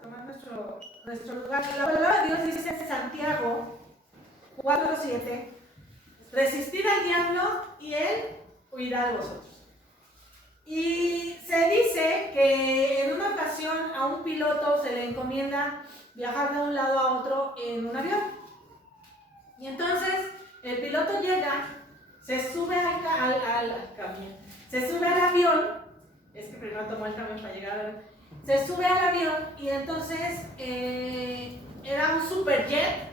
tomar nuestro lugar. La palabra de Dios dice en Santiago 4:7, resistid al diablo y él huirá de vosotros. Y se dice que en una ocasión a un piloto se le encomienda viajar de un lado a otro en un avión. Y entonces el piloto llega, se sube al camión, se sube al avión, es que primero tomó el camión para llegar al avión, se sube al avión y entonces era un superjet,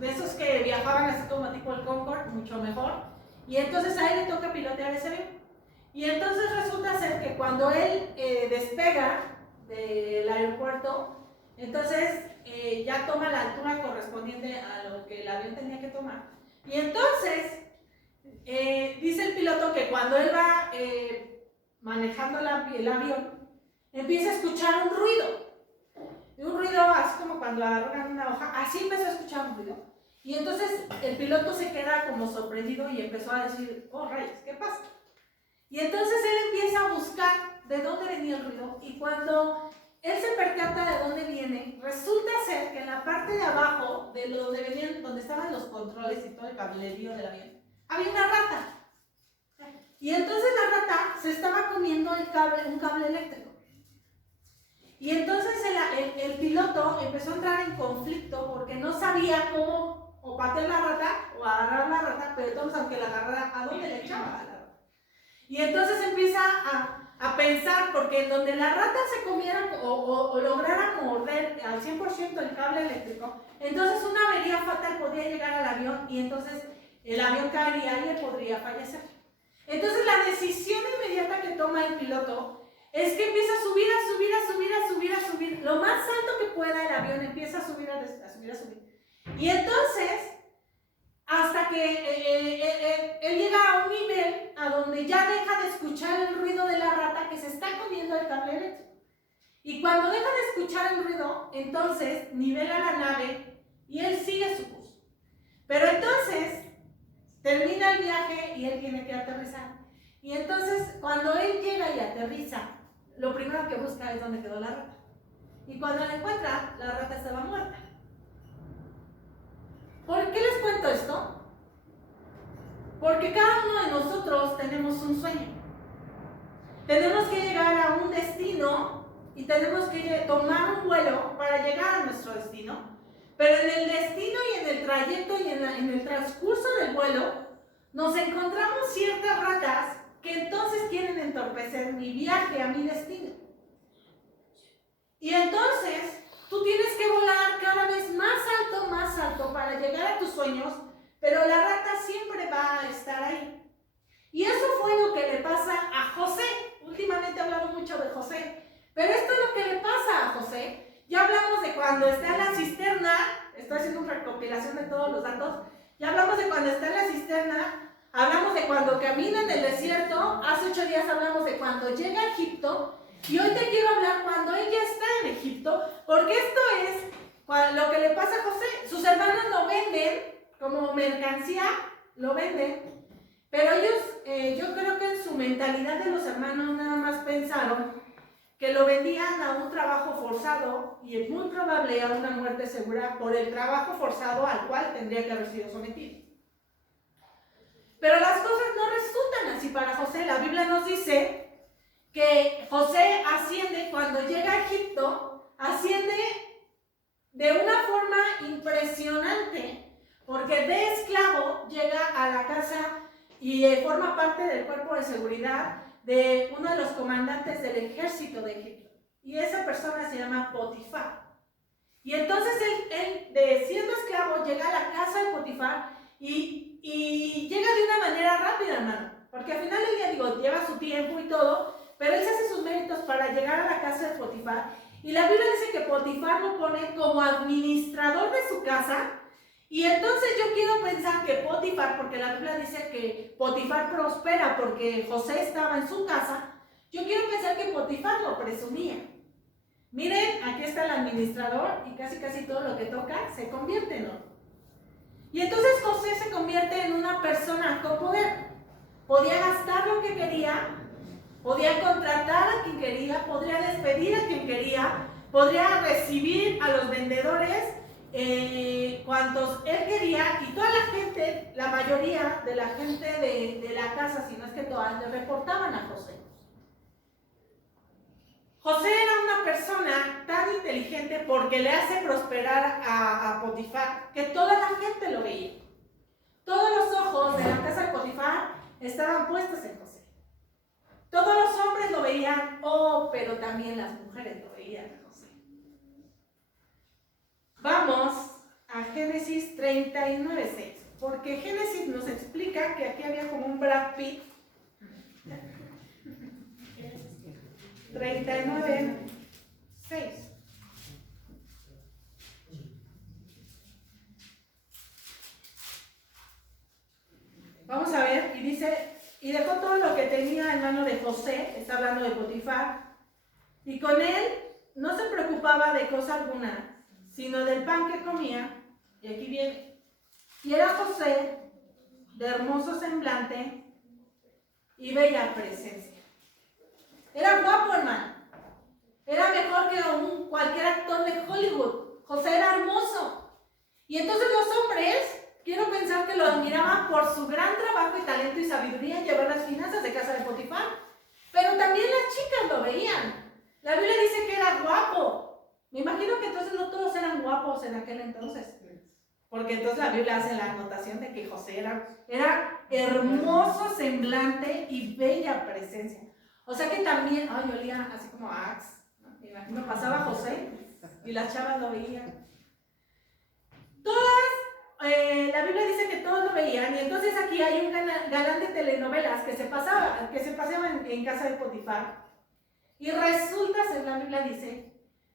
de esos que viajaban así como tipo el Concorde, mucho mejor, y entonces a él le toca pilotear ese avión. Y entonces resulta ser que cuando él despega del aeropuerto, entonces ya toma la altura correspondiente a lo que el avión tenía que tomar. Y entonces dice el piloto que cuando él va manejando el avión, empieza a escuchar un ruido así como cuando arrojan una hoja, así empezó a escuchar un ruido. Y entonces el piloto se queda como sorprendido y empezó a decir, oh rayos, ¿qué pasa? Y entonces él empieza a buscar de dónde venía el ruido, y cuando él se percata de dónde viene, resulta ser que en la parte de abajo, de donde estaban los controles y todo el cablerío del avión, había una rata. Y entonces la rata se estaba comiendo un cable eléctrico. Y entonces el piloto empezó a entrar en conflicto porque no sabía cómo o patear la rata o agarrar la rata, pero entonces aunque la agarrara, ¿a dónde le echaba a la rata? Y entonces empieza a pensar, porque en donde la rata se comiera o lograra morder al 100% el cable eléctrico, entonces una avería fatal podría llegar al avión y entonces el avión caería y él podría fallecer. Entonces la decisión inmediata que toma el piloto es que empieza a subir lo más alto que pueda el avión, empieza a subir. Y entonces, hasta que él llega a un nivel a donde ya deja de escuchar el ruido de la rata que se está comiendo el cable eléctrico. Y cuando deja de escuchar el ruido, entonces nivela la nave y él sigue su curso. Pero entonces termina el viaje y él tiene que aterrizar. Y entonces cuando él llega y aterriza, lo primero que busca es dónde quedó la rata. Y cuando la encuentra, la rata estaba muerta. ¿Por qué les cuento esto? Porque cada uno de nosotros tenemos un sueño. Tenemos que llegar a un destino y tenemos que tomar un vuelo para llegar a nuestro destino. Pero en el destino y en el trayecto y en el transcurso del vuelo, nos encontramos ciertas ratas que entonces quieren entorpecer mi viaje a mi destino. Y entonces tú tienes que volar cada vez más alto para llegar a tus sueños, pero la rata siempre va a estar ahí. Y eso fue lo que le pasa a José. Últimamente he hablado mucho de José, pero esto es lo que le pasa a José. Ya hablamos de cuando está en la cisterna, estoy haciendo una recopilación de todos los datos. Ya hablamos de cuando está en la cisterna, hablamos de cuando camina en el desierto, hace 8 días hablamos de cuando llega a Egipto, y hoy te quiero hablar cuando él ya está en Egipto, porque esto es lo que le pasa a José. Sus hermanos lo venden como mercancía, lo venden, pero ellos, yo creo que en su mentalidad de los hermanos nada más pensaron que lo vendían a un trabajo forzado y es muy probable a una muerte segura por el trabajo forzado al cual tendría que haber sido sometido. Pero las cosas no resultan así para José. La Biblia nos dice que José asciende, cuando llega a Egipto, asciende de una forma impresionante, porque de esclavo llega a la casa y forma parte del cuerpo de seguridad de uno de los comandantes del ejército de Egipto. Y esa persona se llama Potifar. Y entonces él de siendo esclavo, llega a la casa de Potifar y llega de una manera rápida, hermano. Porque al final del día, lleva su tiempo y todo, pero él se hace sus méritos para llegar a la casa de Potifar. Y la Biblia dice que Potifar lo pone como administrador de su casa. Y entonces yo quiero pensar que Potifar, porque la Biblia dice que Potifar prospera porque José estaba en su casa, yo quiero pensar que Potifar lo presumía. Miren, aquí está el administrador y casi todo lo que toca se convierte en oro. Y entonces José se convierte en una persona con poder. Podía gastar lo que quería, podía contratar a quien quería, podría despedir a quien quería, podría recibir a los vendedores cuantos él quería, y toda la gente, la mayoría de la gente de la casa, si no es que todas, le reportaban a José. José era una persona tan inteligente porque le hace prosperar a Potifar que toda la gente lo veía. Todos los ojos de la casa de Potifar estaban puestos en José. Todos los hombres lo veían, pero también las mujeres lo veían a José. Vamos a Génesis 39:6, porque Génesis nos explica que aquí había como un Brad Pitt. 39:6. Vamos a ver, y dice, y dejó todo lo que tenía en mano de José, está hablando de Potifar, y con él no se preocupaba de cosa alguna, sino del pan que comía, y aquí viene, y era José de hermoso semblante y bella presencia. Era guapo, hermano. Era mejor que cualquier actor de Hollywood. José era hermoso. Y entonces los hombres, quiero pensar que lo admiraban por su gran trabajo y talento y sabiduría en llevar las finanzas de casa de Potifar. Pero también las chicas lo veían. La Biblia dice que era guapo. Me imagino que entonces no todos eran guapos en aquel entonces. Porque entonces la Biblia hace la anotación de que José era hermoso semblante y bella presencia. O sea que también, olía así como a Axe. Me imagino, pasaba José y las chavas lo veían. La Biblia dice que todos lo veían, y entonces aquí hay un galán de telenovelas que se paseaba en casa de Potifar. Y resulta, según la Biblia dice,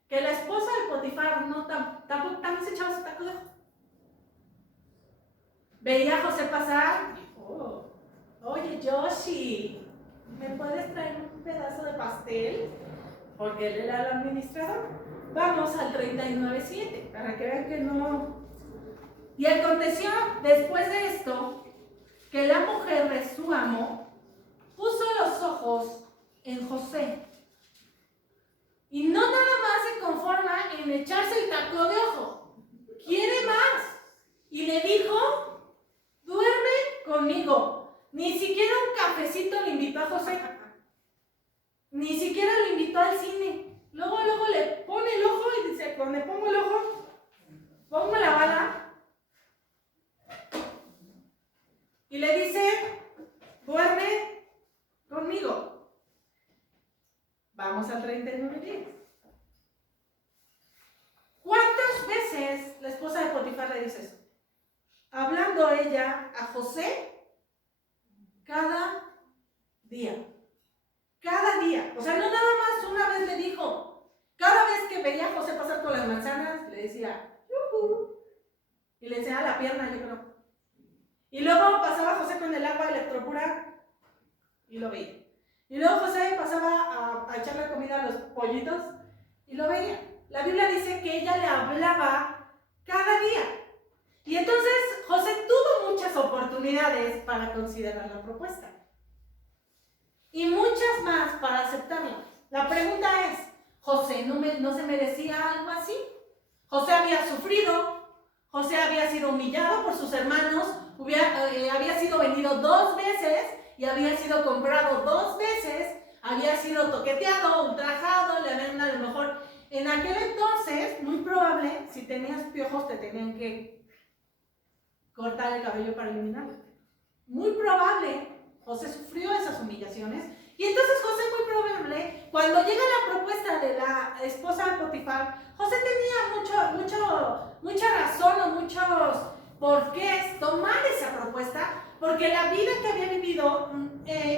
que la esposa de Potifar tampoco también se echaba su taco de ojo. Veía a José pasar y dijo, oye Yoshi, ¿me puedes traer un pedazo de pastel? Porque él era el administrador. Vamos al 39:7, para que vean que no. Y aconteció después de esto, que la mujer de su amo puso los ojos en José. Y no nada más se conforma en echarse el taco de ojo, quiere más. Y le dijo, duerme conmigo. Ni siquiera un cafecito le invitó a José. Ni siquiera lo invitó al cine. Luego le pone el ojo y dice, cuando le pongo el ojo, pongo la bala. Y le dice, duerme conmigo. Vamos al 39:10. ¿Cuántas veces la esposa de Potifar le dice eso? Hablando ella a José cada día. Cada día. O sea, no nada más una vez le dijo. Cada vez que veía a José pasar por las manzanas, le decía, ¡yuhu! Y le enseñaba la pierna, yo creo. Y luego pasaba José con el agua electropura y lo veía. Y luego José pasaba a echarle comida a los pollitos y lo veía. La Biblia dice que ella le hablaba cada día. Y entonces José tuvo muchas oportunidades para considerar la propuesta. Y muchas más para aceptarla. La pregunta es, ¿José no se merecía algo así? José había sufrido, José había sido humillado por sus hermanos, había sido vendido 2 veces y había sido comprado 2 veces, había sido toqueteado, ultrajado, le habían a lo mejor, en aquel entonces, muy probable, si tenías piojos te tenían que cortar el cabello para eliminarlo. Muy probable, José sufrió esas humillaciones, y entonces José muy probable, cuando llega la propuesta de la esposa de Potifar, José tenía mucha razón o muchos porqués tomar esa propuesta, porque la vida que había vivido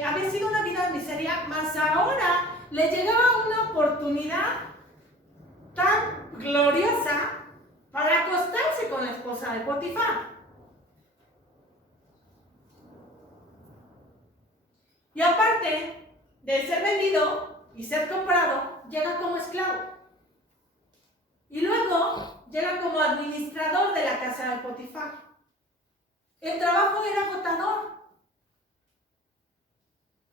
había sido una vida de miseria, mas ahora le llegaba una oportunidad tan gloriosa para acostarse con la esposa de Potifar. Y aparte de ser vendido y ser comprado, llega como esclavo. Y luego llega como administrador de la casa de Potifar. El trabajo era agotador.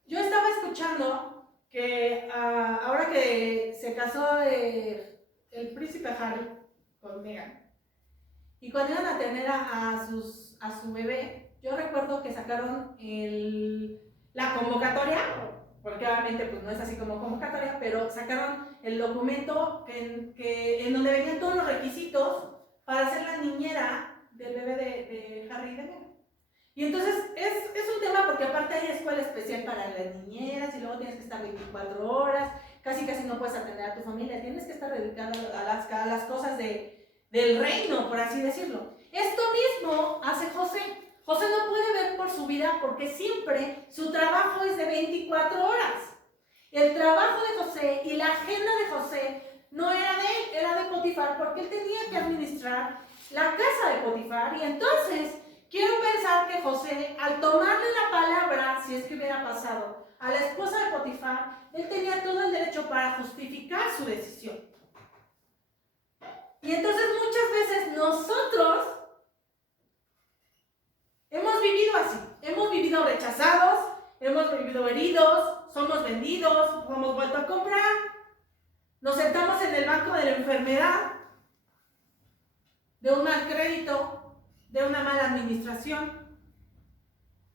Yo estaba escuchando que ahora que se casó el príncipe Harry con Meghan. Y cuando iban a tener a su bebé, yo recuerdo que sacaron la convocatoria, porque obviamente pues no es así como convocatoria, pero sacaron el documento en donde venían todos los requisitos para ser la niñera del bebé de Harry y de Meghan. Y entonces es un tema porque aparte hay escuela especial para las niñeras y luego tienes que estar 24 horas, casi no puedes atender a tu familia, tienes que estar dedicado a las cosas del reino, por así decirlo. Esto mismo hace José. José no puede ver por su vida porque siempre su trabajo es de 24 horas. El trabajo de José y la agenda de José no era de él, era de Potifar, porque él tenía que administrar la casa de Potifar. Y entonces quiero pensar que José, al tomarle la palabra, si es que hubiera pasado, a la esposa de Potifar, él tenía todo el derecho para justificar su decisión. Y entonces muchas veces nosotros hemos vivido así, hemos vivido rechazados, hemos vivido heridos, somos vendidos, hemos vuelto a comprar, nos sentamos en el banco de la enfermedad, de un mal crédito, de una mala administración,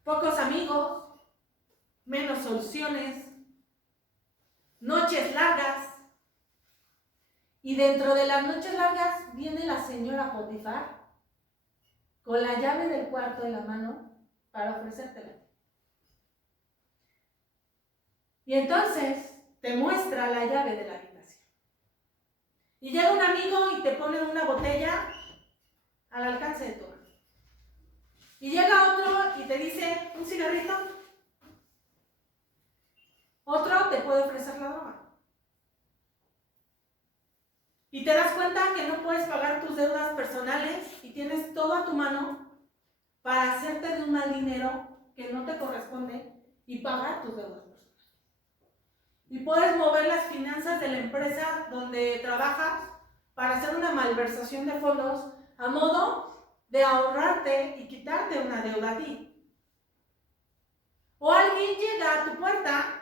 pocos amigos, menos soluciones, noches largas. Y dentro de las noches largas viene la señora Potifar con la llave del cuarto en la mano para ofrecértela. Y entonces te muestra la llave de la habitación. Y llega un amigo y te pone una botella al alcance de tu mano. Y llega otro y te dice, ¿un cigarrito? Otro te puede ofrecer la droga. Y te das cuenta que no puedes pagar tus deudas personales y tienes todo a tu mano para hacerte de un mal dinero que no te corresponde y pagar tus deudas personales. Y puedes mover las finanzas de la empresa donde trabajas para hacer una malversación de fondos a modo de ahorrarte y quitarte una deuda a ti. O alguien llega a tu puerta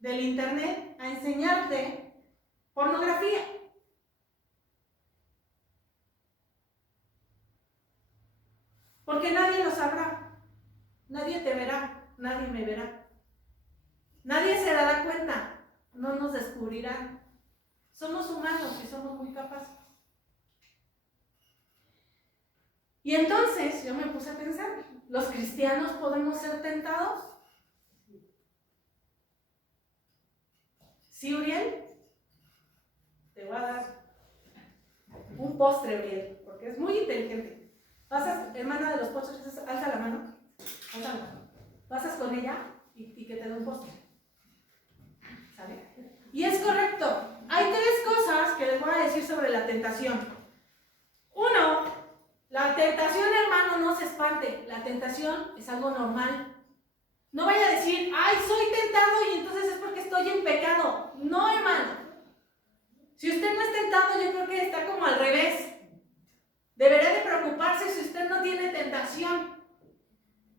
del internet a enseñarte pornografía. Porque nadie lo sabrá, nadie te verá, nadie me verá. Nadie se dará cuenta, no nos descubrirán. Somos humanos y somos muy capaces. Y entonces yo me puse a pensar, ¿los cristianos podemos ser tentados? ¿Sí, Uriel? Te voy a dar un postre, Uriel, porque es muy inteligente. Pasas, hermana de los postres, alza la mano. Alza la mano. Pasas con ella y que te dé un postre. ¿Sale? Y es correcto. Hay tres cosas que les voy a decir sobre la tentación. Uno, la tentación, hermano, no se espante. La tentación es algo normal. No vaya a decir, ay, soy tentado y entonces es porque estoy en pecado. No, hermano. Si usted no es tentado, yo creo que está como al revés. Debería de preocuparse si usted no tiene tentación.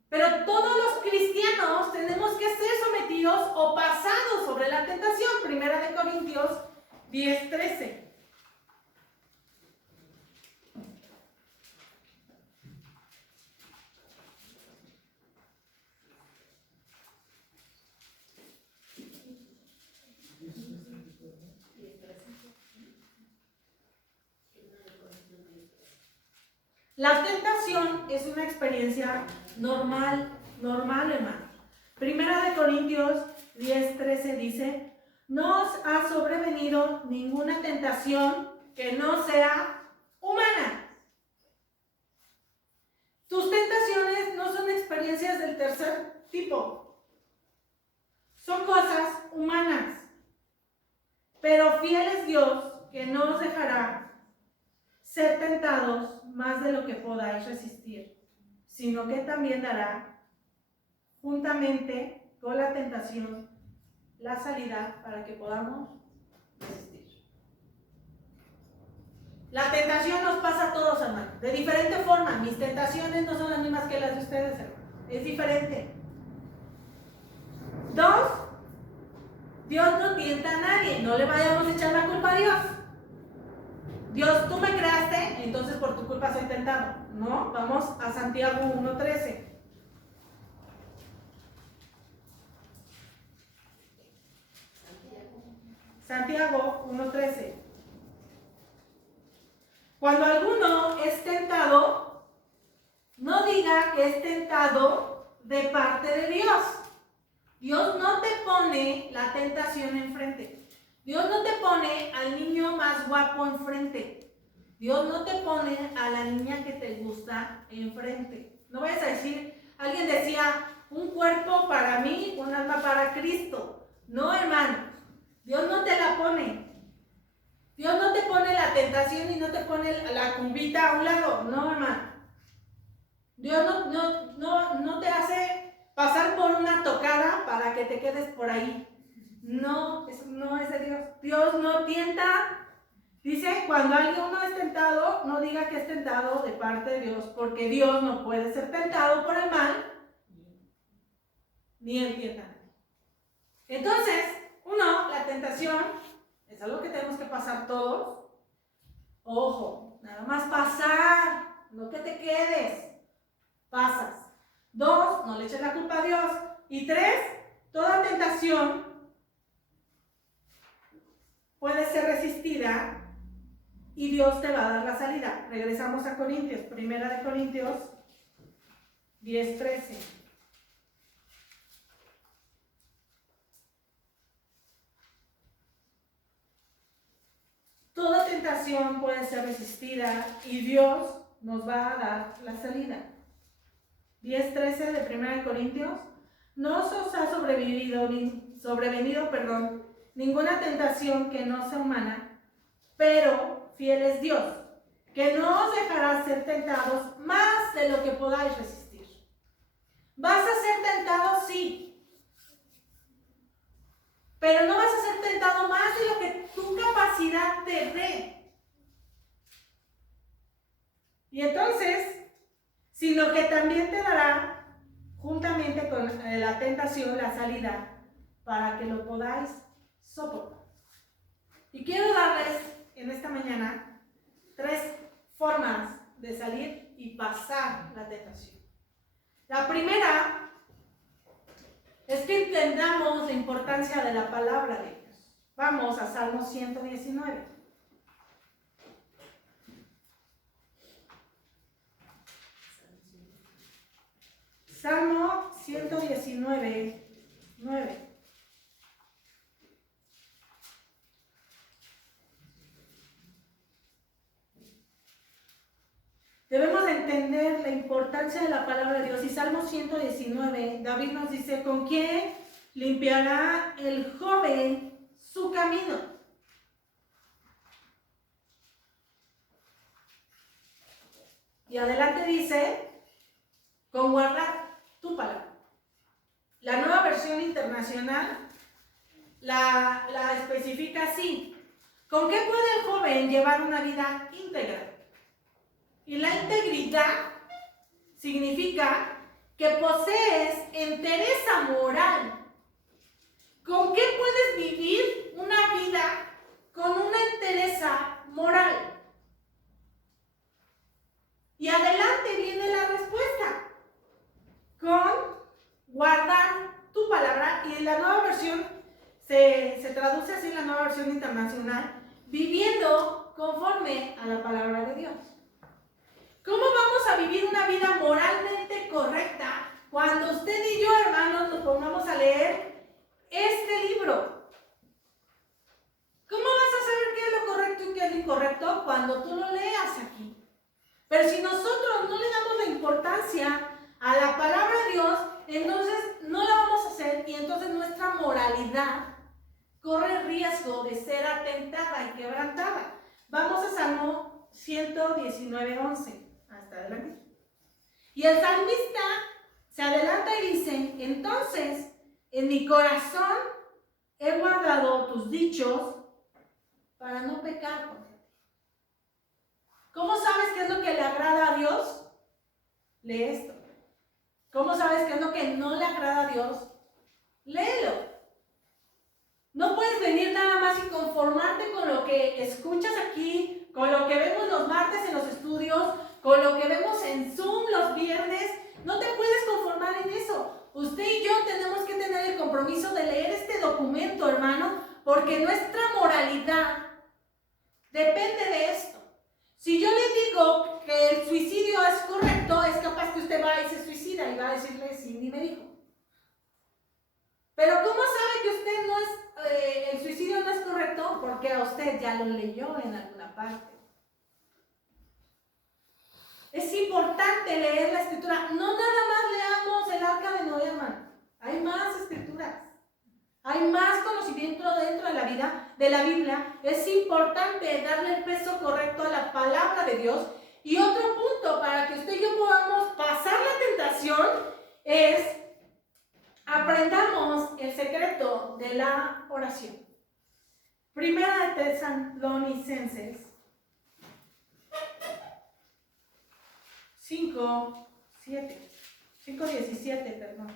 Pero todos los cristianos tenemos que ser sometidos o pasados sobre la tentación. 1 Corintios 10:13. La tentación es una experiencia normal, hermano. 1 Corintios 10:13 dice, no os ha sobrevenido ninguna tentación que no sea humana. Tus tentaciones no son experiencias del tercer tipo. Son cosas humanas. Pero fiel es Dios que no os dejará ser tentados más de lo que podáis resistir, sino que también dará juntamente con la tentación la salida para que podamos resistir. La tentación nos pasa a todos, hermanos, de diferente forma. Mis tentaciones no son las mismas que las de ustedes, hermanos. Es diferente. Dos, Dios no tienta a nadie. No le vayamos a echar la culpa a Dios. Dios, tú me creaste, entonces por tu culpa soy tentado. No, vamos a Santiago 1:13. Santiago 1:13. Cuando alguno es tentado, no diga que es tentado de parte de Dios. Dios no te pone la tentación enfrente. Dios no te pone al niño más guapo enfrente. Dios no te pone a la niña que te gusta enfrente. No vayas a decir, alguien decía, un cuerpo para mí, un alma para Cristo. No, hermano, Dios no te la pone. Dios no te pone la tentación y no te pone la cumbita a un lado. No, hermano. Dios no te hace pasar por una tocada para que te quedes por ahí. No, eso no es de Dios. Dios no tienta. Dice, cuando alguno es tentado, no diga que es tentado de parte de Dios, porque Dios no puede ser tentado por el mal, ni él tienta a nadie. Entonces, la tentación es algo que tenemos que pasar todos. Ojo, nada más pasar, no que te quedes. Pasas. 2, no le eches la culpa a Dios. Y 3, toda tentación puede ser resistida y Dios te va a dar la salida. Regresamos a Corintios, 1 Corintios 10:13. Toda tentación puede ser resistida y Dios nos va a dar la salida. 10:13 de 1 Corintios. No os ha sobrevenido, ninguna tentación que no sea humana, pero fiel es Dios, que no os dejará ser tentados más de lo que podáis resistir. ¿Vas a ser tentado? Sí. Pero no vas a ser tentado más de lo que tu capacidad te dé. Y entonces, sino que también te dará, juntamente con la tentación, la salida, para que lo podáis soportar. Y quiero darles en esta mañana 3 formas de salir y pasar la tentación. La primera es que entendamos la importancia de la palabra de Dios. Vamos a Salmo 119. Salmo 119, 9. Debemos de entender la importancia de la palabra de Dios. Y Salmo 119, David nos dice, ¿con quién limpiará el joven su camino? Y adelante dice, con guardar tu palabra. La Nueva Versión Internacional la especifica así. ¿Con qué puede el joven llevar una vida íntegra? Y la integridad significa que posees entereza moral. ¿Con qué puedes vivir una vida con una entereza moral? Y adelante viene la respuesta. Con guardar tu palabra. Y en la nueva versión se traduce así en la Nueva Versión Internacional, viviendo conforme a la palabra de Dios. ¿Cómo vamos a vivir una vida moralmente correcta cuando usted y yo, hermanos, nos pongamos a leer este libro? ¿Cómo vas a saber qué es lo correcto y qué es lo incorrecto cuando tú lo leas aquí? Pero si nosotros no le damos la importancia a la palabra de Dios, entonces no la vamos a hacer y entonces nuestra moralidad corre riesgo de ser atentada y quebrantada. Vamos a Salmo 119:11. Hasta adelante. Y el salmista se adelanta y dice, entonces en mi corazón he guardado tus dichos para no pecar contra ti. ¿Cómo sabes qué es lo que le agrada a Dios? Lee esto. ¿Cómo sabes qué es lo que no le agrada a Dios? Léelo. No puedes venir nada más y conformarte con lo que escuchas aquí, con lo vemos en Zoom los viernes, no te puedes conformar en eso. Usted y yo tenemos que tener el compromiso de leer este documento, hermano, porque nuestra moralidad depende de esto. Si yo le digo que el suicidio es correcto, es capaz que usted va y se suicida y va a decirle, Cindy me dijo. Pero ¿cómo sabe que usted no es, el suicidio no es correcto? Porque a usted ya lo leyó en alguna parte. Es importante leer la escritura. No nada más leamos el arca de Noé, hermano. Hay más escrituras. Hay más conocimiento dentro de la vida, de la Biblia. Es importante darle el peso correcto a la palabra de Dios. Y otro punto para que usted y yo podamos pasar la tentación es aprendamos el secreto de la oración. Primera de Tesalonicenses 5:17, perdón.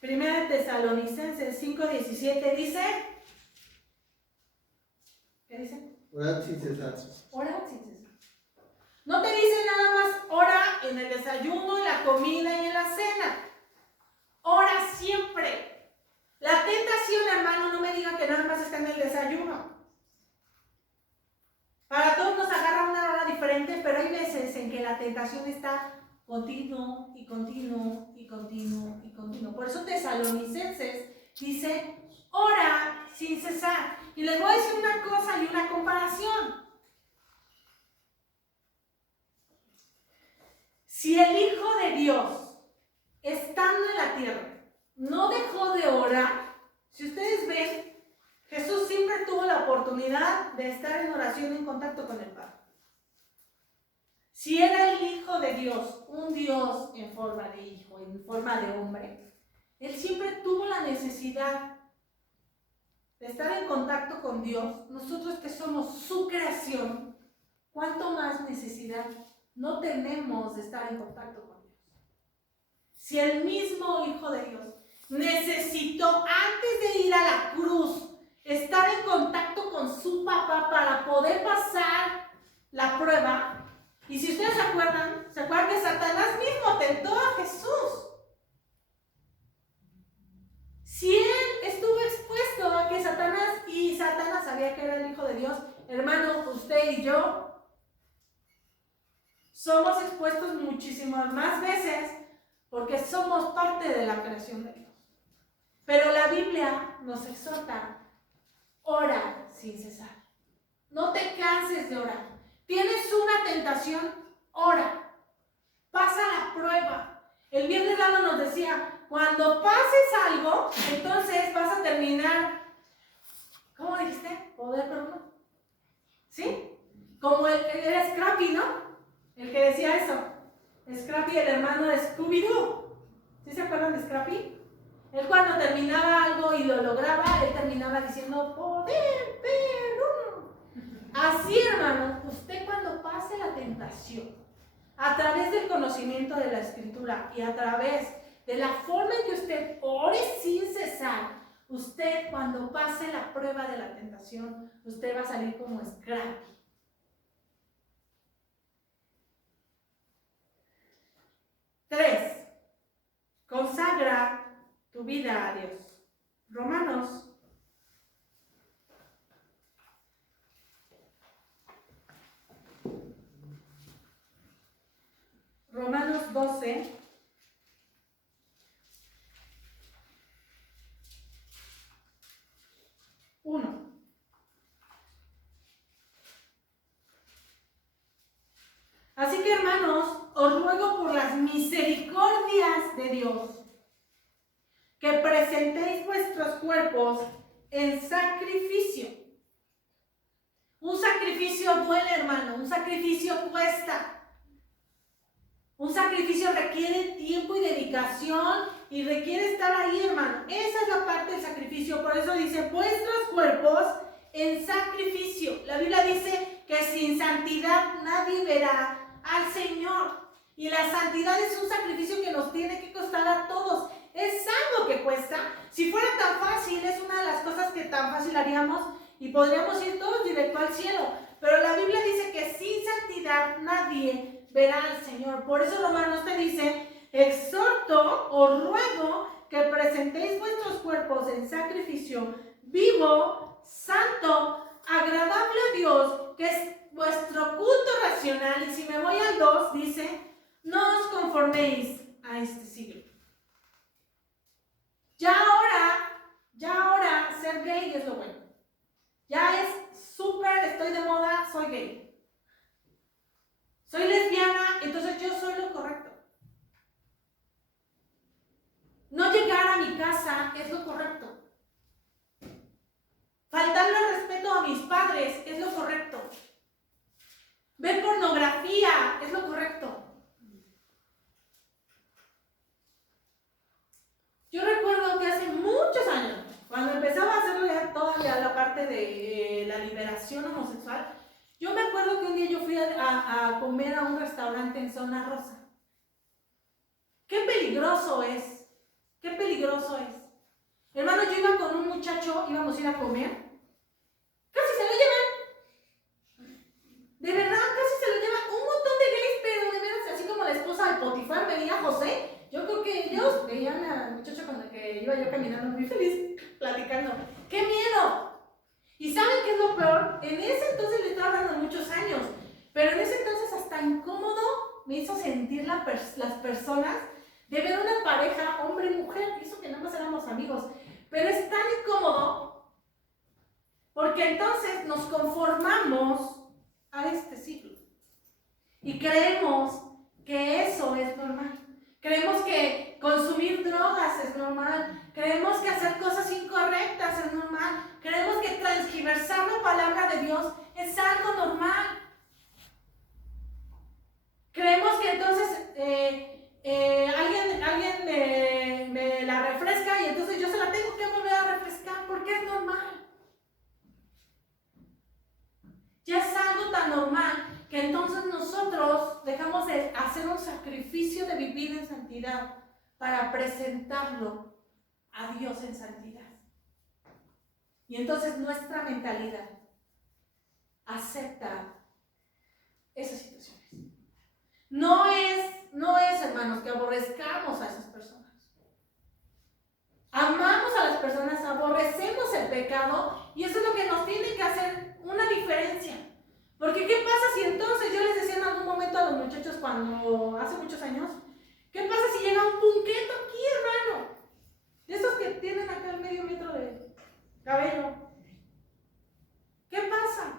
Primera de Tesalonicenses 5:17 dice, ¿qué dice? Orad sin cesar. Orad sin cesar. No te dice nada más ora en el desayuno, en la comida y en la cena. Ora siempre. La tentación, hermano, no me diga que nada más está en el desayuno. Para todos nos agarra una hora diferente, pero hay veces en que la tentación está continuo y continuo y continuo y continuo. Por eso Tesalonicenses dice, ora sin cesar. Y les voy a decir una cosa y una comparación. Si el Hijo de Dios, estando en la tierra, no dejó de orar, si ustedes ven, Jesús siempre tuvo la oportunidad de estar en oración, en contacto con el Padre. Si era el Hijo de Dios, un Dios en forma de hijo, en forma de hombre, Él siempre tuvo la necesidad de estar en contacto con Dios. Nosotros que somos su creación, ¿cuánto más necesidad no tenemos de estar en contacto con Dios? Si el mismo Hijo de Dios necesitó, antes de ir a la cruz, estar en contacto con su papá para poder pasar la prueba. Y si ustedes se acuerdan que Satanás mismo tentó a Jesús. Si él estuvo expuesto a que Satanás sabía que era el Hijo de Dios, hermano, usted y yo somos expuestos muchísimas más veces porque somos parte de la creación de Dios. Pero la Biblia nos exhorta, ora sin cesar. No te canses de orar. Tienes una tentación, ora. Pasa la prueba. El viernes Lalo nos decía, cuando pases algo, entonces vas a terminar, ¿cómo dijiste? Poder, perdón. ¿Sí? Como el Scrappy, ¿no? El que decía eso. Scrappy, el hermano de Scooby-Doo. ¿Sí se acuerdan de Scrappy? Él cuando terminaba algo y lo lograba, él terminaba diciendo, poder, perdón. Así, hermano, usted cuando pase la tentación, a través del conocimiento de la Escritura y a través de la forma en que usted ore sin cesar, usted cuando pase la prueba de la tentación, usted va a salir como Scrappy. Tres, consagra tu vida a Dios. Romanos 12. Así que, hermanos, os ruego por las misericordias de Dios que presentéis vuestros cuerpos en sacrificio. Un sacrificio duele, hermano, un sacrificio cuesta. Un sacrificio requiere tiempo y dedicación y requiere estar ahí, hermano. Esa es la parte del sacrificio. Por eso dice, vuestros cuerpos en sacrificio. La Biblia dice que sin santidad nadie verá al Señor. Y la santidad es un sacrificio que nos tiene que costar a todos. Es algo que cuesta. Si fuera tan fácil, es una de las cosas que tan fácil haríamos y podríamos ir todos directo al cielo. Pero la Biblia dice que sin santidad nadie verá al Señor. Por eso Romanos te dice, exhorto o ruego que presentéis vuestros cuerpos en sacrificio vivo, santo, agradable a Dios, que es vuestro culto racional. Y si me voy al 2, dice, no os conforméis a este siglo. Ya ahora ser gay es lo bueno. Ya es súper, estoy de moda, soy gay. Soy lesbiana, entonces yo soy lo correcto. No llegar a mi casa es lo correcto. Faltarle al respeto a mis padres es lo correcto. Ver pornografía es lo correcto. Yo recuerdo que hace muchos años, cuando empezaba a hacer toda la parte de la liberación homosexual, yo me acuerdo que un día yo fui a comer a un restaurante en Zona Rosa. ¡Qué peligroso es! ¡Qué peligroso es! Hermano, yo iba con un muchacho, íbamos a ir a comer. Casi se lo llevan. De verdad, casi se lo llevan. Un montón de gays, pero de veras, así como la esposa de Potifar veía a José. Yo creo que ellos veían al muchacho con el que iba yo caminando muy feliz, platicando. ¡Qué miedo! ¿Y saben qué es lo peor? En ese entonces, le estaba hablando de muchos años, pero en ese entonces hasta incómodo me hizo sentir las personas de ver una pareja, hombre y mujer, hizo que nada más éramos amigos, pero es tan incómodo porque entonces nos conformamos a este ciclo y creemos que eso es normal. Creemos que consumir drogas es normal. Creemos que hacer cosas incorrectas es normal. Creemos que transgiversar la palabra de Dios es algo normal. Creemos que entonces alguien me la refresca y entonces yo se la tengo que volver a refrescar porque es normal. Ya es algo tan normal que entonces nosotros dejamos de hacer un sacrificio de vivir en santidad para presentarlo a Dios en santidad. Y entonces nuestra mentalidad acepta esas situaciones. No es, hermanos, que aborrezcamos a esas personas. Amamos a las personas, aborrecemos el pecado y eso es lo que nos tiene que hacer una diferencia. Porque ¿qué pasa si entonces, yo les decía en algún momento a los muchachos cuando, hace muchos años, ¿qué pasa si llega un punqueto aquí, hermano? De esos que tienen acá el medio metro de cabello. ¿Qué pasa?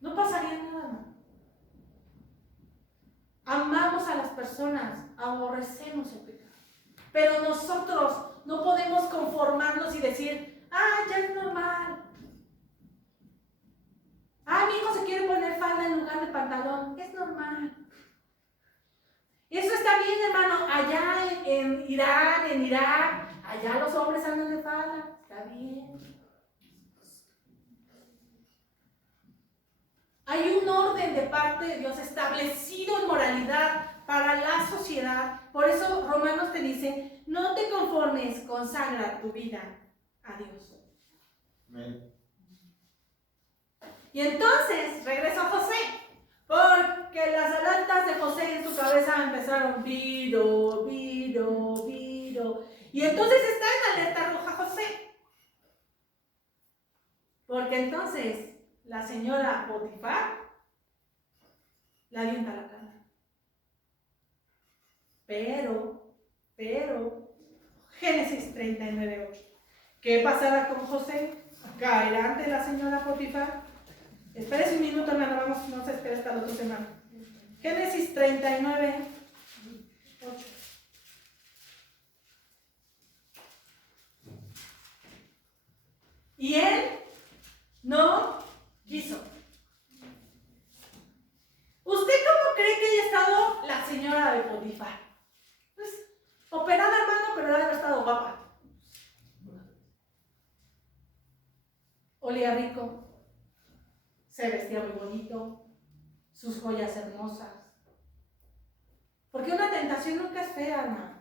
No pasaría nada, ¿no? Amamos a las personas, aborrecemos el pecado. Pero nosotros no podemos conformarnos y decir, ya es normal. Mi hijo se quiere poner falda en lugar de pantalón. Es normal. Eso está bien, hermano. Allá en Irán, en Irak, allá los hombres andan de falda. Está bien. Hay un orden de parte de Dios establecido en moralidad para la sociedad. Por eso Romanos te dice, no te conformes, consagra tu vida a Dios. Amén. Y entonces regresó a José, porque las alertas de José en su cabeza empezaron, viro. Y entonces está en alerta roja José. Porque entonces la señora Potifar la avienta a la cama. Pero, Génesis 39:8. ¿Qué pasará con José? ¿Caerá ante la señora Potifar? Espérese un minuto, hermano, vamos a esperar hasta la otra semana. Génesis 39:8. Y él no quiso. ¿Usted cómo cree que haya estado la señora de Potifar? Pues, operada, hermano, pero debe haber estado guapa. Olía rico. Se vestía muy bonito, sus joyas hermosas. Porque una tentación nunca es fea, hermano.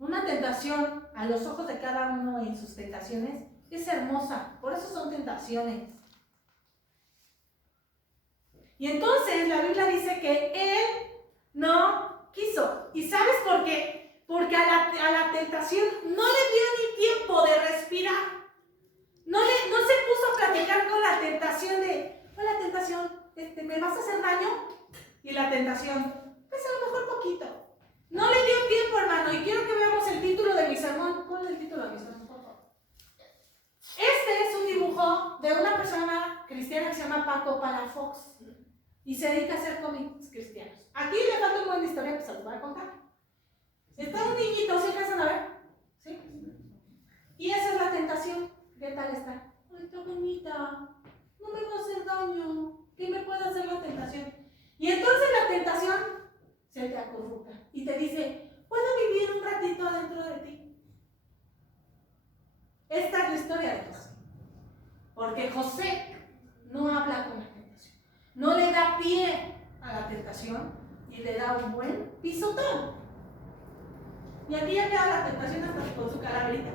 Una tentación a los ojos de cada uno en sus tentaciones es hermosa. Por eso son tentaciones. Y entonces la Biblia dice que él no quiso. ¿Y sabes por qué? Porque a la tentación no le dio ni tiempo de respirar. No se puso a platicar con la tentación de, hola tentación, ¿me vas a hacer daño? Y la tentación, pues a lo mejor poquito. No le dio tiempo, hermano, y quiero que veamos el título de mi sermón. ¿Cuál es el título de mi sermón, por favor? Este es un dibujo de una persona cristiana que se llama Paco Palafox y se dedica a hacer cómics cristianos. Aquí le falta un buen de historia que se los voy a contar. Está un niñito, ¿sí alcanzan a ver? ¿Sí? Y esa es la tentación. ¿Qué tal está? Ay, está bonita. No me va a hacer daño. ¿Qué me puede hacer la tentación? Y entonces la tentación se te acurruca y te dice, ¿puedo vivir un ratito adentro de ti? Esta es la historia de José. Porque José no habla con la tentación. No le da pie a la tentación y le da un buen pisotón. Y aquí ya queda la tentación hasta con su calaverita.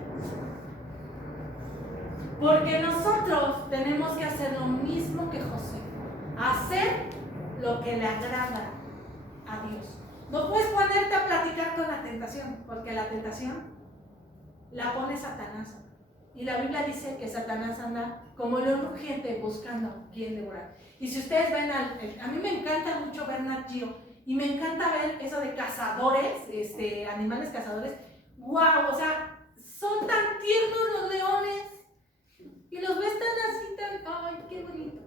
Porque nosotros tenemos que hacer lo mismo que José. Hacer lo que le agrada a Dios. No puedes ponerte a platicar con la tentación, porque la tentación la pone Satanás. Y la Biblia dice que Satanás anda como león rugiente buscando quién devorar. Y si ustedes ven, a mí me encanta mucho ver Nat Geo, y me encanta ver eso de cazadores, animales cazadores. ¡Wow! O sea, son tan tiernos los leones. Y los ves tan así, ¡ay, qué bonito!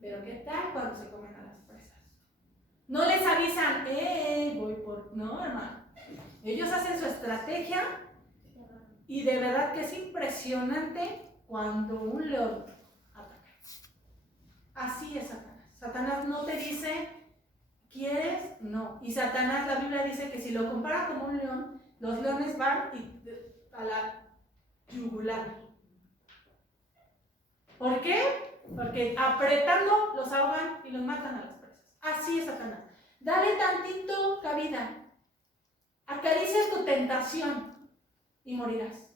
Pero ¿qué tal cuando se comen a las presas? No les avisan, voy por... No, hermano. Ellos hacen su estrategia y de verdad que es impresionante cuando un león ataca. Así es Satanás. Satanás no te dice, ¿quieres? No. Y Satanás, la Biblia dice que si lo compara como un león, los leones van a la yugular. ¿Por qué? Porque apretando los ahogan y los matan a las presas. Así es Satanás. Dale tantito cabida. Acaricias tu tentación y morirás.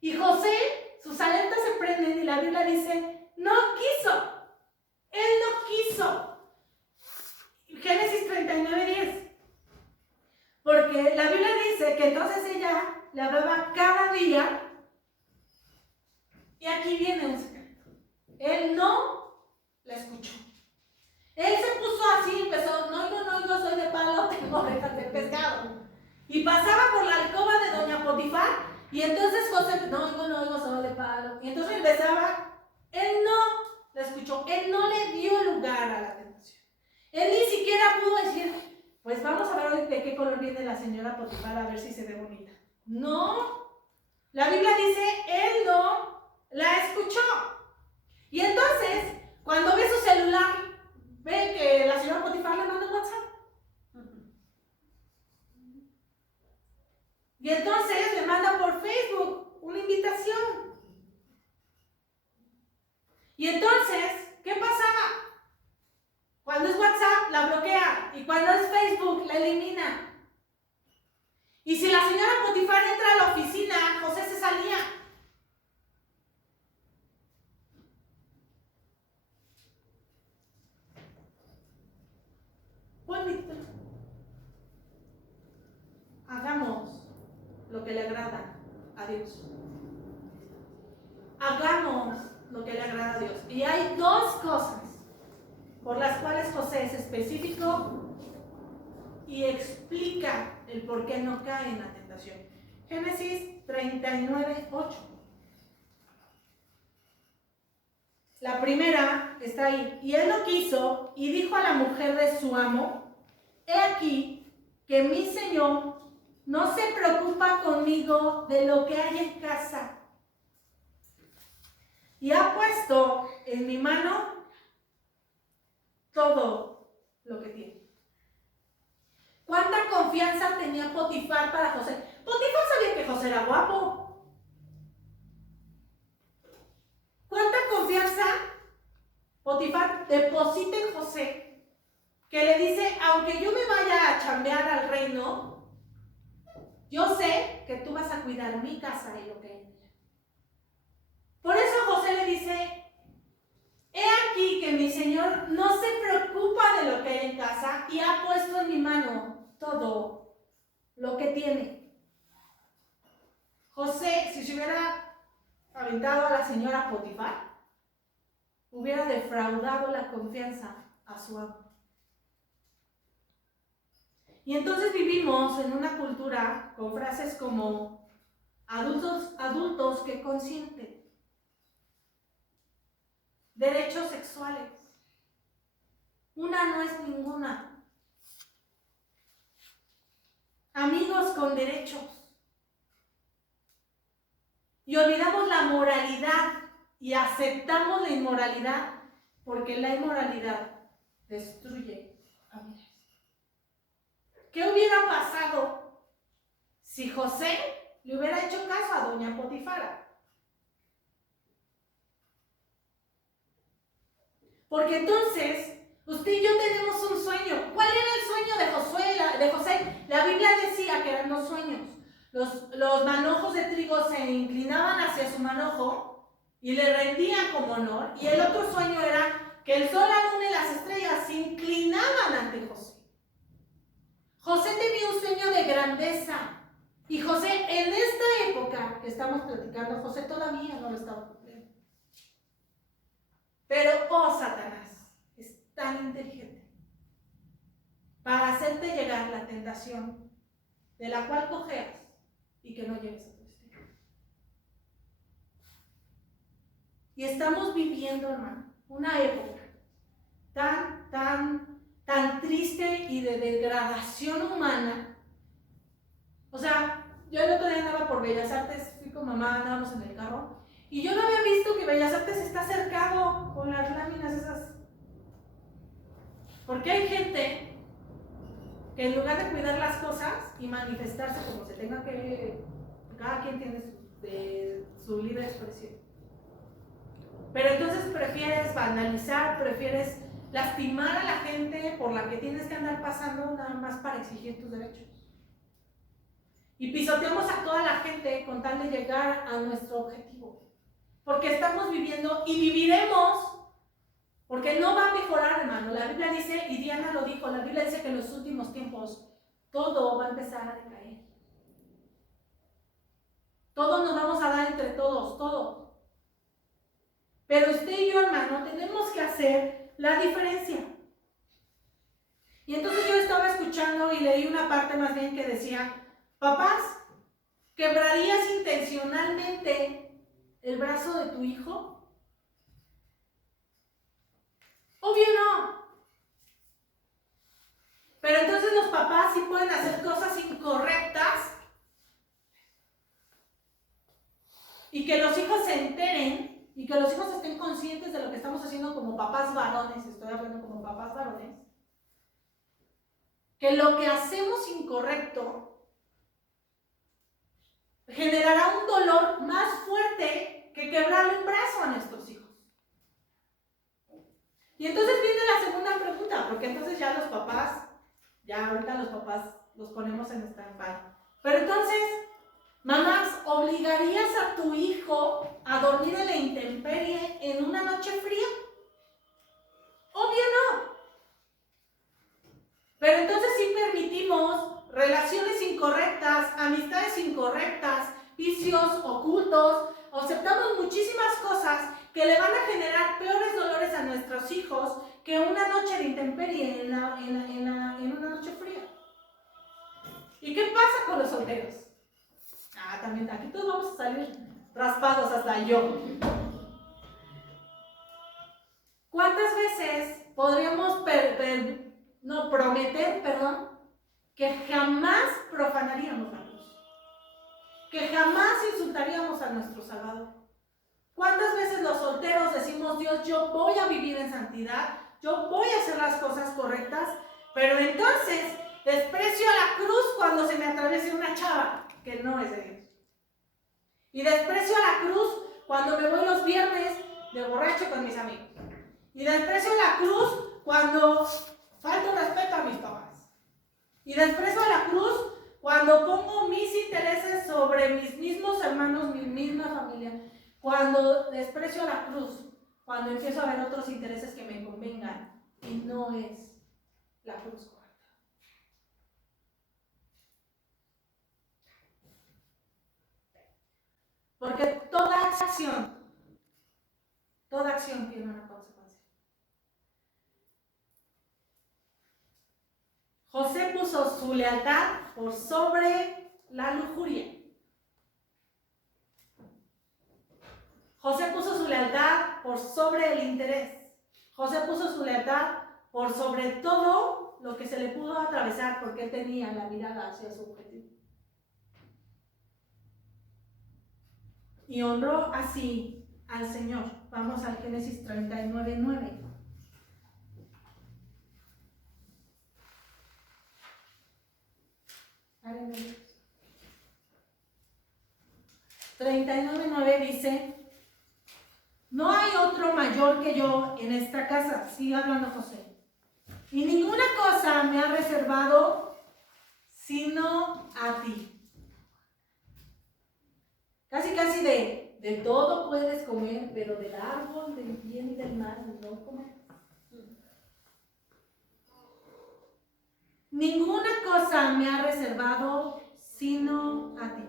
Y José, sus alertas se prenden y la Biblia dice, no quiso. Él no quiso. Génesis 39:10. Porque la Biblia dice que entonces ella le hablaba cada día. Y aquí viene un secreto. Él no la escuchó. Él se puso así, empezó, no, soy de palo, tengo orejas de pescado. Y pasaba por la alcoba de doña Potifar, y entonces José, no, soy de palo. Y entonces empezaba, él no la escuchó, él no le dio lugar a la tentación. Él ni siquiera pudo decir, pues vamos a ver de qué color viene la señora Potifar, a ver si se ve bonita. No, la Biblia dice, él no la escuchó. Y entonces, cuando ve su celular, ve que la señora Potifar le manda un WhatsApp. Y entonces le manda por Facebook una invitación. Y entonces, ¿qué pasaba? Cuando es WhatsApp, la bloquea. Y cuando es Facebook, la elimina. Y si la señora Potifar entra a la oficina, José se salía. Bonito. Hagamos lo que le agrada a Dios. Hagamos lo que le agrada a Dios. Y hay dos cosas por las cuales José es específico y explica el por qué no cae en la tentación. Génesis 39:8. La primera está ahí. Y él lo quiso y dijo a la mujer de su amo, he aquí que mi señor no se preocupa conmigo de lo que hay en casa. Y ha puesto en mi mano todo lo que tiene. ¿Cuánta confianza tenía Potifar para José? Potifar sabía que José era guapo. ¿Cuánta confianza Potifar deposita en José que le dice, aunque yo me vaya a chambear al reino, yo sé que tú vas a cuidar mi casa y lo que hay en ella. Por eso José le dice, he aquí que mi Señor no se preocupa de lo que hay en casa y ha puesto en mi mano todo lo que tiene. José, si se hubiera aventado a la señora Potifar, hubiera defraudado la confianza a su amo. Y entonces vivimos en una cultura con frases como adultos que consienten, derechos sexuales, una no es ninguna, amigos con derechos. Y olvidamos la moralidad y aceptamos la inmoralidad porque la inmoralidad destruye familias. ¿Qué hubiera pasado si José le hubiera hecho caso a doña Potifara? Porque entonces, usted y yo tenemos un sueño. ¿Cuál era el sueño de José? La Biblia decía que eran dos sueños. Los manojos de trigo se inclinaban hacia su manojo y le rendían como honor. Y el otro sueño era que el sol, la luna y las estrellas se inclinaban ante José. José tenía un sueño de grandeza. Y José, en esta época que estamos platicando, José todavía no lo estaba cumpliendo. Pero, oh Satanás, es tan inteligente para hacerte llegar la tentación de la cual cojeas y que no llegues a tu destino. Y estamos viviendo, hermano, una época tan triste y de degradación humana. O sea, yo el otro día andaba por Bellas Artes, fui con mamá, andábamos en el carro, y yo no había visto que Bellas Artes está cercado con las láminas esas. Porque hay gente que en lugar de cuidar las cosas y manifestarse como se tenga que, cada quien tiene su libre expresión. Pero entonces prefieres vandalizar, prefieres lastimar a la gente por la que tienes que andar pasando nada más para exigir tus derechos. Y pisoteamos a toda la gente con tal de llegar a nuestro objetivo. Porque estamos viviendo y viviremos, porque no va a mejorar, hermano. La Biblia dice, y Diana lo dijo, la Biblia dice que en los últimos tiempos todo va a empezar a decaer. Todos nos vamos a dar entre todos, todos. Pero usted y yo, hermano, tenemos que hacer la diferencia. Y entonces yo estaba escuchando y leí una parte más bien que decía, papás, ¿quebrarías intencionalmente el brazo de tu hijo? Obvio no. Pero entonces los papás sí pueden hacer cosas incorrectas y que los hijos se enteren y que los hijos estén conscientes de lo que estamos haciendo como papás varones, estoy hablando como papás varones, que lo que hacemos incorrecto generará un dolor más fuerte que quebrarle un brazo a nuestros hijos. Y entonces viene la segunda pregunta, porque entonces ya los papás, ya ahorita los papás los ponemos en stand-by. Pero entonces, mamás, ¿obligarías a tu hijo a dormir en la intemperie en una noche fría? Obvio no. Pero entonces sí permitimos relaciones incorrectas, amistades incorrectas, vicios ocultos, aceptamos muchísimas cosas que le van a generar peores dolores a nuestros hijos que una noche de intemperie en una noche fría. ¿Y qué pasa con los solteros? También aquí todos vamos a salir raspados, hasta yo. ¿Cuántas veces podríamos prometer que jamás profanaríamos la luz? Que jamás insultaríamos a nuestro Salvador. ¿Cuántas veces los solteros decimos, Dios, yo voy a vivir en santidad, yo voy a hacer las cosas correctas, pero entonces desprecio a la cruz cuando se me atraviese una chava que no es de Dios? Y desprecio a la cruz cuando me voy los viernes de borracho con mis amigos. Y desprecio la cruz cuando falto respeto a mis papás. Y desprecio a la cruz cuando pongo mis intereses sobre mis mismos hermanos, mi misma familia. Cuando desprecio a la cruz, cuando empiezo a ver otros intereses que me convengan y no es la cruz correcta. Porque toda acción tiene una consecuencia. José puso su lealtad por sobre la lujuria. José puso su lealtad por sobre el interés. José puso su lealtad por sobre todo lo que se le pudo atravesar porque él tenía la mirada hacia su objetivo. Y honró así al Señor. Vamos al Génesis 39:9. Aleluya. 39:9 dice: no hay otro mayor que yo en esta casa, sigue hablando José, y ninguna cosa me ha reservado sino a ti. Casi de todo puedes comer, pero del árbol del bien y del mal no comer. Ninguna cosa me ha reservado sino a ti,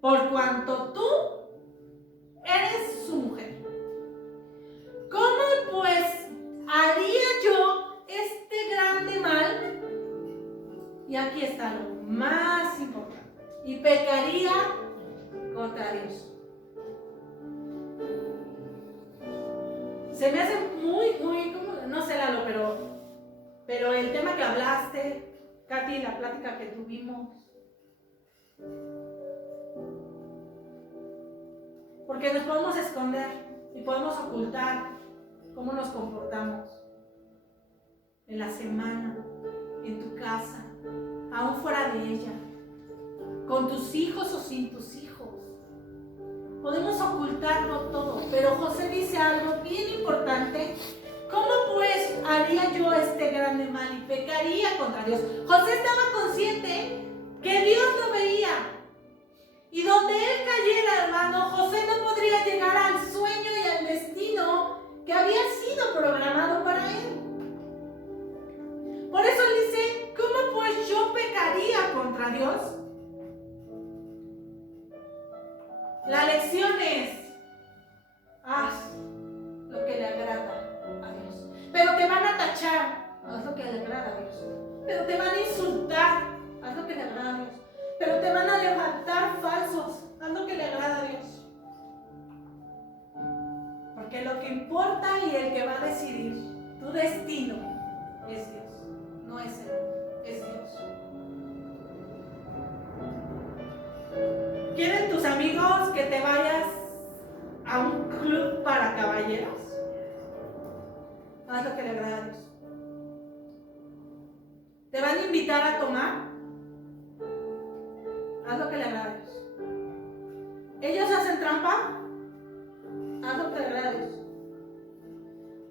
por cuanto tú eres su mujer. ¿Cómo pues haría yo este grande mal? Y aquí está lo más importante. Y pecaría contra Dios. Se me hace muy, no sé, Lalo, pero el tema que hablaste, Katy, la plática que tuvimos, porque nos podemos esconder y podemos ocultar cómo nos comportamos en la semana, en tu casa, aún fuera de ella, con tus hijos o sin tus hijos. Podemos ocultarlo todo, pero José dice algo bien importante. ¿Cómo pues haría yo este grande mal y pecaría contra Dios? José estaba consciente que Dios lo veía. Y donde él cayera, hermano, José no podría llegar al sueño y al destino que había sido programado para él. Por eso él dice: ¿cómo pues yo pecaría contra Dios? La lección es: haz lo que le agrada a Dios. Pero te van a tachar, haz lo que le agrada a Dios. Pero te van a insultar, haz lo que le agrada a Dios. Pero te van a levantar falsos, haz lo que le agrada a Dios. Porque lo que importa y el que va a decidir tu destino es Dios, no es el hombre, es Dios. ¿Quieren tus amigos que te vayas a un club para caballeros? Haz lo que le agrada a Dios. ¿Te van a invitar a tomar? Haz lo que le agrada a Dios. ¿Ellos hacen trampa? Haz lo que le agrada a Dios.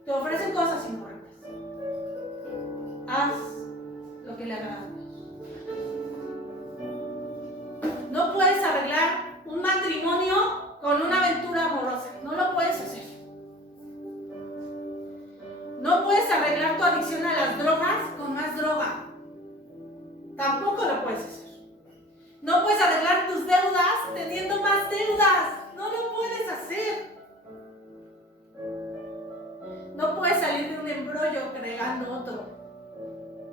Te ofrecen cosas incorrectas. Haz lo que le agrada a Dios. No puedes arreglar un matrimonio con una aventura amorosa. No lo puedes hacer. No puedes arreglar tu adicción a las drogas con más droga. Tampoco lo puedes hacer. No puedes arreglar tus deudas teniendo más deudas. No lo puedes hacer. No puedes salir de un embrollo creando otro.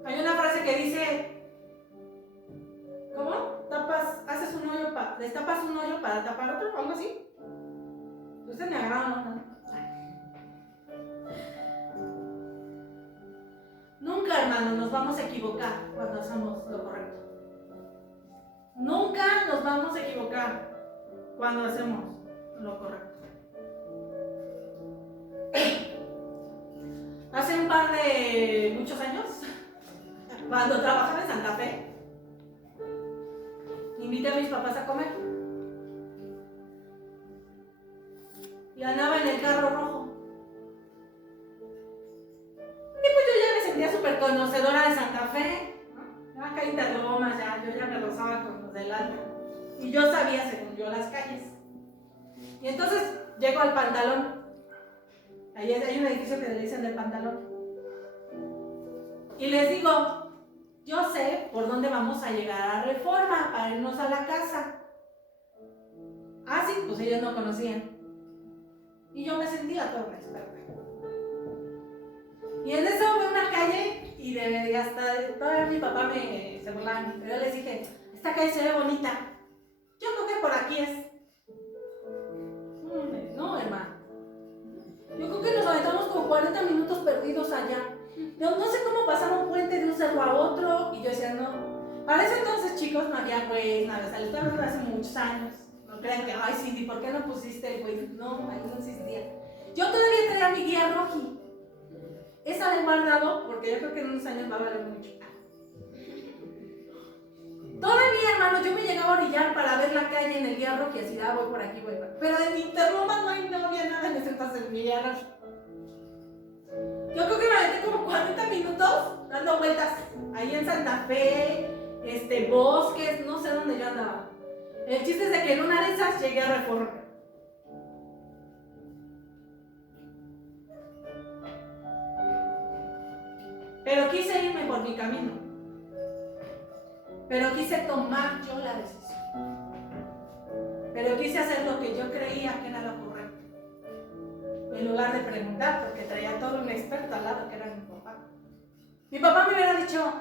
Hay una frase que dice: ¿cómo? Haces un hoyo destapas un hoyo para tapar otro, algo así. Ustedes me agarraron, ¿no? Nunca, hermano, nos vamos a equivocar cuando hacemos lo correcto. Nunca nos vamos a equivocar cuando hacemos lo correcto. Hace un par de muchos años, cuando trabajaba en Santa Fe, invité a mis papás a comer. Y andaba en el carro rojo. Y pues yo ya me sentía súper Peralta. Y yo sabía, según yo, las calles. Y entonces llego al Pantalón. Ahí hay un edificio que le dicen del Pantalón. Y les digo, yo sé por dónde vamos a llegar a Reforma para irnos a la casa. Ah, sí, pues ellos no conocían. Y yo me sentía toda una experta. Y en eso veo una calle y hasta todavía mi papá se burlaba, pero yo les dije, esta calle se ve bonita. Yo creo que por aquí es. No, hermano. Yo creo que nos aventamos como 40 minutos perdidos allá. No sé cómo pasar un puente de un cerro a otro. Y yo decía, no. Para ese entonces, chicos, no había Waze, nada. Le estaba hablando hace muchos años. No crean que, ay, Cindy, ¿por qué no pusiste el Waze? No, ahí no existía. Yo todavía traía mi guía Rocky. Esa la he guardado porque yo creo que en unos años va a valer mucho. Todavía, hermano, yo me llegaba a orillar para ver la calle en el guía Rocky, así, voy por aquí, voy por aquí. Pero en Interloma no había nada en ese entonces en mi guía Rocky. Yo creo que me aventé como 40 minutos dando vueltas ahí en Santa Fe, bosques, no sé dónde yo andaba. El chiste es de que en una de esas llegué a Reforma. Pero quise irme por mi camino. Pero quise tomar yo la decisión. Pero quise hacer lo que yo creía que era lo correcto. En lugar de preguntar, porque traía todo un experto al lado que era mi papá. Mi papá me hubiera dicho,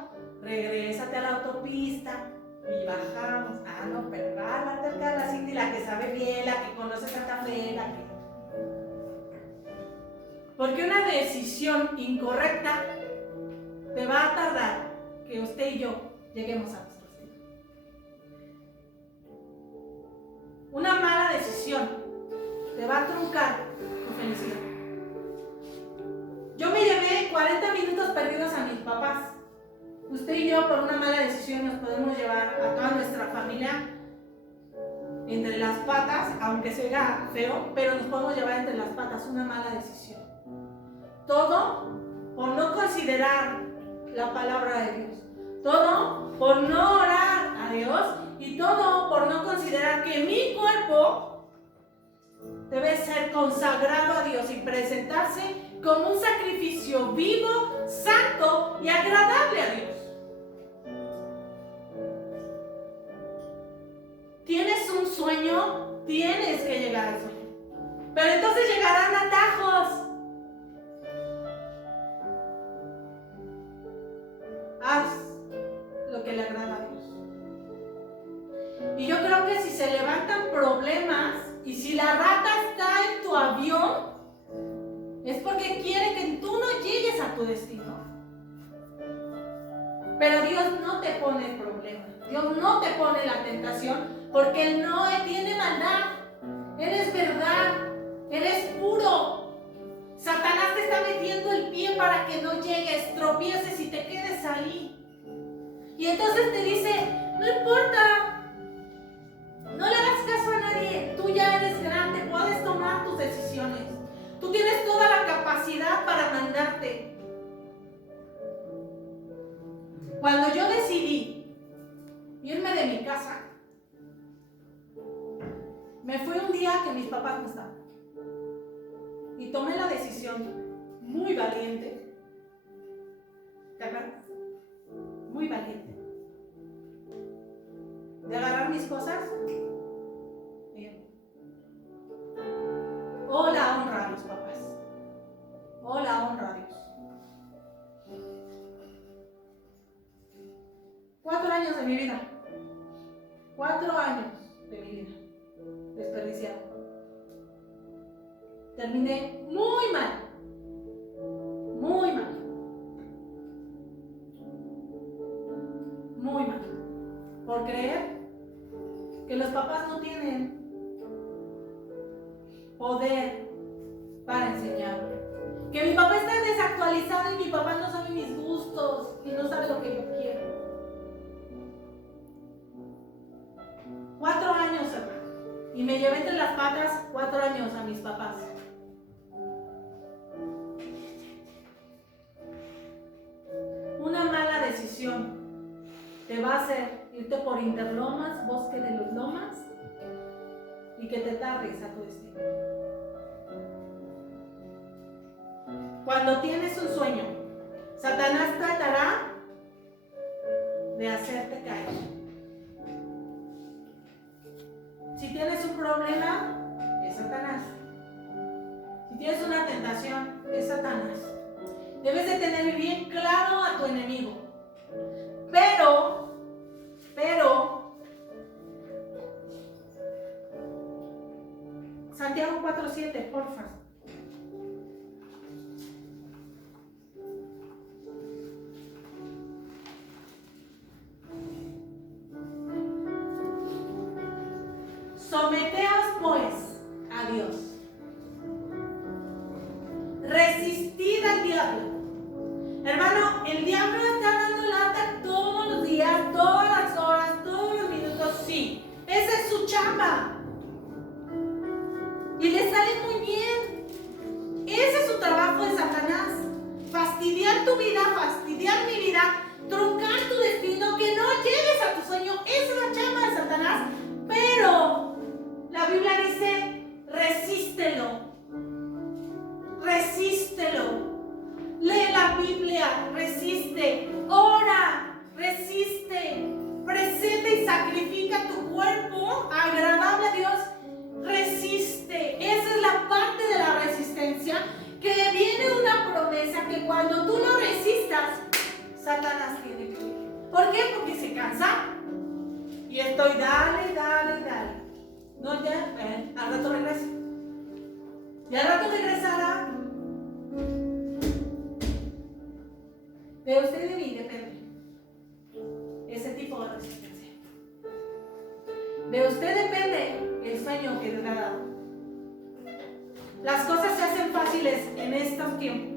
regrésate a la autopista y bajamos. Ah, no, pero va cerca de la Cindy, la que sabe bien, la que conoce Santa Fe, la que... Porque una decisión incorrecta te va a tardar que usted y yo lleguemos a nuestro destino. Una mala decisión te va a truncar tu felicidad. Yo me llevé 40 minutos perdidos a mis papás. Usted y yo por una mala decisión nos podemos llevar a toda nuestra familia entre las patas, aunque sea feo, pero nos podemos llevar entre las patas una mala decisión. Todo por no considerar la palabra de Dios. Todo por no orar a Dios y todo por no considerar que mi cuerpo debe ser consagrado a Dios y presentarse como un sacrificio vivo, santo y agradable a Dios. ¿Tienes un sueño? Tienes que llegar al sueño. Pero entonces llegarán atajos. Haz lo que le agrada a Dios. Y yo creo que si se levantan problemas y si la rata está en tu avión, es porque quiere que tú no llegues a tu destino. Pero Dios no te pone el problema. Dios no te pone la tentación porque Él no tiene maldad. Él es verdad. Él es puro. Satanás te está metiendo el pie para que no llegues, tropieces y te quedes ahí. Y entonces te dice, no importa, no le hagas caso a nadie, tú ya eres grande, puedes tomar tus decisiones. Tú tienes toda la capacidad para mandarte. Cuando yo decidí irme de mi casa, me fui un día que mis papás no estaban. Y tomé la decisión muy valiente. ¿Te acuerdas? Muy valiente. De agarrar mis cosas. Oh, la honra a los papás. Oh, la honra a Dios. 4 años de mi vida. 4 años de mi vida. Desperdiciado. Terminé muy mal. Muy mal. Muy mal. Por creer que los papás no tienen poder para enseñarme. Que mi papá está desactualizado y mi papá no sabe mis gustos y no sabe lo que yo quiero. 4 años, hermano. Y me llevé entre las patas 4 años a mis papás. Una mala decisión te va a hacer irte por interlomas, bosque de los lomas, y que te tardes a tu destino. Cuando tienes un sueño, Satanás tratará de hacerte caer. Si tienes un problema, es Satanás. Si tienes una tentación, es Satanás. Debes de tener bien claro a tu enemigo. Pero, Santiago 4:7, porfa. Someteos pues a Dios. Resistid al diablo. Hermano, el diablo está dando lata todos los días, todas las horas, todos los minutos, sí. Esa es su chamba. Y le sale muy bien. Ese es su trabajo de Satanás. Fastidiar tu vida, fastidiar mi vida, truncar tu destino, que no llegues a tu sueño. Esa es la chamba de Satanás. Pero la Biblia dice, resístelo. Resístelo. Lee la Biblia, resiste. Ora, resiste. Presenta y sacrifica tu cuerpo agradable a Dios. Resiste. Esa es la parte de la resistencia, que viene una promesa que cuando tú no resistas, Satanás tiene que ir. ¿Por qué? Porque se cansa. Y estoy, dale. No, ya, al rato regresa. Y al rato regresará. De usted y de mí depende ese tipo de resistencia. De usted depende el sueño que Dios le ha dado. Las cosas se hacen fáciles en estos tiempos.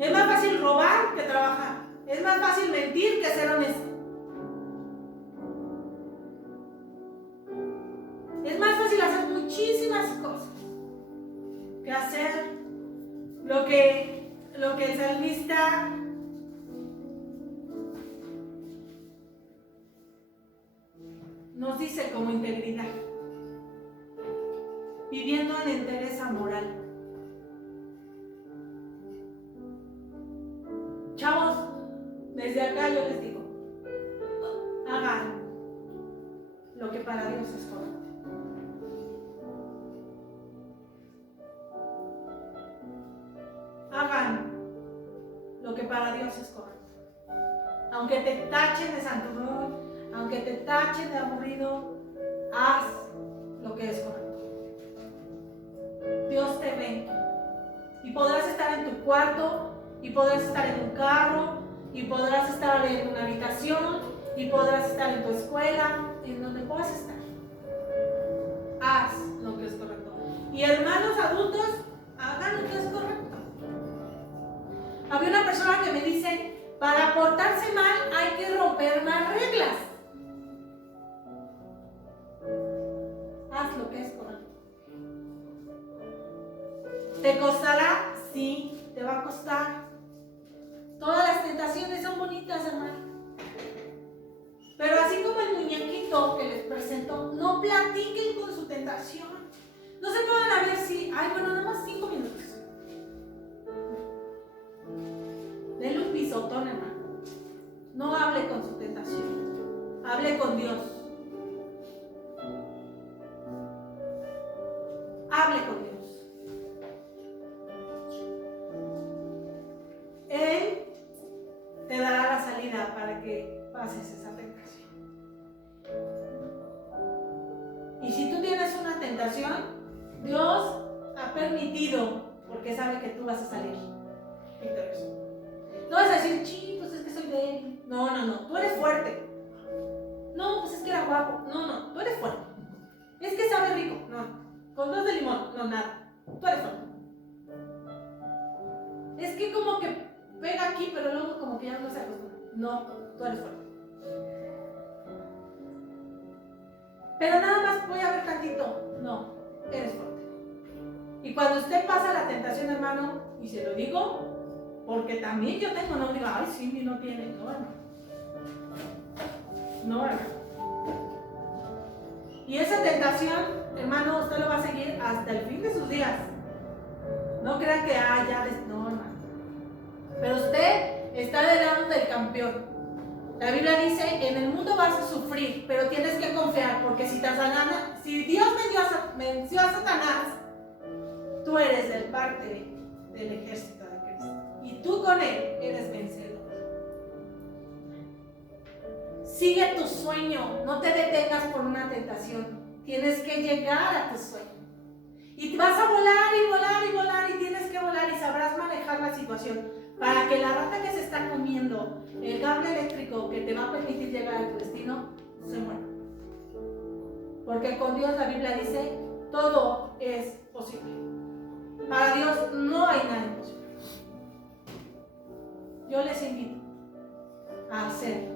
Es más fácil robar que trabajar. Es más fácil mentir que ser honesto. Es más fácil hacer muchísimas cosas que hacer lo que el salmista nos dice como integridad, viviendo en entereza moral. Chavos, desde acá yo les digo, hagan lo que para Dios es correcto. Hagan lo que para Dios es correcto. Aunque te tachen de santurrón, aunque te tachen de aburrido, haz lo que es correcto. Dios te ve. Y podrás estar en tu cuarto, y podrás estar en un carro, y podrás estar en una habitación, y podrás estar en tu escuela, en donde puedas estar. Haz lo que es correcto. Y hermanos adultos, hagan lo que es correcto. Había una persona que me dice, para portarse mal hay que romper más reglas. Haz lo que es correcto. ¿Te costará? Sí, te va a costar. Todas las tentaciones son bonitas, hermano. Pero así como el muñequito que les presento, no platiquen con su tentación. No se pongan a ver si, nada más 5 minutos. Denle un pisotón, hermano. No hable con su tentación. Hable con Dios. Hable con Dios. Él te dará la salida para que pases esa tentación. Y si tú tienes una tentación, Dios ha permitido, porque sabe que tú vas a salir victorioso. No vas a decir, pues es que soy débil. No, tú eres fuerte. No, pues es que era guapo. No, tú eres fuerte. Es que sabe rico. No, con 2 de limón. No, nada. Tú eres fuerte. Es que como que pega aquí, pero luego como que ya no se acostumbra. No, tú eres fuerte. Pero nada más voy a ver tantito. No, eres fuerte. Y cuando usted pasa la tentación, hermano, y se lo digo, porque también yo tengo, no digo, ay, Cindy no tiene, no. No, hermano. Y esa tentación, hermano, usted lo va a seguir hasta el fin de sus días. No crea que, no, hermano. Pero usted está del lado del campeón. La Biblia dice, en el mundo vas a sufrir, pero tienes que confiar, porque si Dios venció a Satanás, tú eres del parte del ejército de Cristo. Y tú con él eres vencedor. Sigue tu sueño, no te detengas por una tentación. Tienes que llegar a tu sueño. Y vas a volar y volar y volar y tienes que volar y sabrás manejar la situación para que la rata que se está comiendo el cable eléctrico que te va a permitir llegar a tu destino se muera. Porque con Dios la Biblia dice, todo es posible. Para Dios no hay nada imposible. Yo les invito a hacer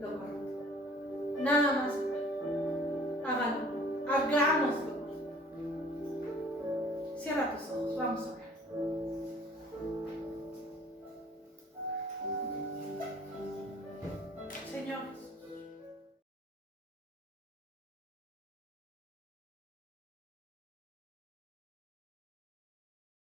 lo correcto. Nada más. Háganlo. Hagámoslo. Cierra tus ojos. Vamos a ver.